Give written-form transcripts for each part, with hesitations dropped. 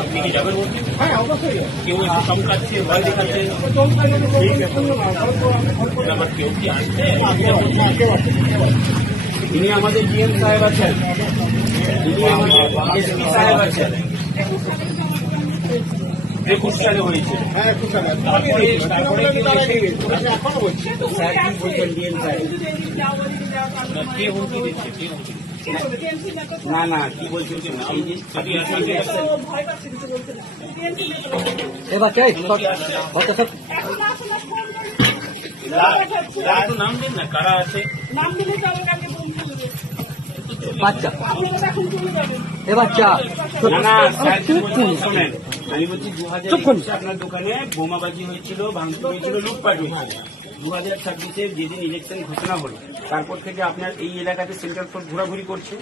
আপনি কি যাবেন? হ্যাঁ অবশ্যই। কেউ একটু চমকাচ্ছে, ভয় দেখাচ্ছে, আবার কেউ কি আসছে? তিনি আমাদের ডিএম সাহেব আছেন, তিনি আমাদের এসপি সাহেব আছেন। 21 সালে হয়েছে। কে হুমকি দিচ্ছে? না না কি বলছেন? নাম দিন না, কারা আছে? বাচ্চা এ বাচ্চা না শোনেন, আমি বলছি 2021 আপনার দোকানে বোমাবাজি হয়েছিল, ভাঙচুর হয়েছিল, লুটপাট হয়েছিল। 2026 যেদিন ইলেকশন ঘোষণা হলো তারপর থেকে আপনার এই এলাকাতে সেন্ট্রাল ফোর্স ঘোরাঘুরি করছে।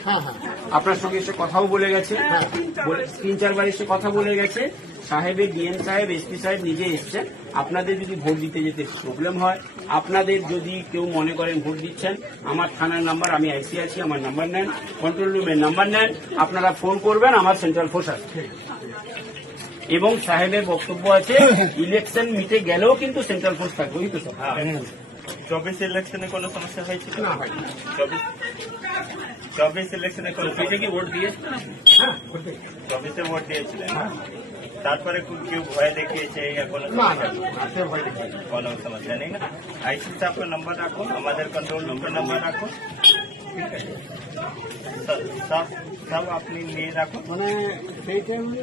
আপনার সঙ্গে এসে কথাও বলে গেছে, 3-4 বার এসে কথা বলে গেছে। সাহেবের ডিএম সাহেব, এসপি সাহেব নিজে এসছেন। আপনাদের যদি ভোট দিতে যেতে প্রবলেম হয়, আপনাদের যদি কেউ মনে করেন ভোট দিচ্ছেন, আমার থানার নাম্বার, আমি আইসি আছি, আমার নাম্বার নেন, কন্ট্রোল রুমের নাম্বার নেন, আপনারা ফোন করবেন, আমার সেন্ট্রাল ফোর্স আসছে। এবং সাহেবের বক্তব্য আছে ইলেকশন মিটে গেলেও কিন্তু সেন্ট্রাল ফোর্স থাকবে। ওই তো 24 ইলেকশনে কোনো সমস্যা হয়েছিল না? 24 ইলেকশনে কোনো কি ভোট দিয়েছে? 24-এ ভোট দিয়েছিলেন, তারপরে কেউ ভয় দেখিয়েছে কোনো কোনো সমস্যা নেই না? আইসি আপনার নাম্বার রাখুন, আমাদের কন্ট্রোল রুমের নাম্বার রাখুন, ঠিক আছে? সব আপনি নিয়ে রাখুন। মানে সেই টাইমে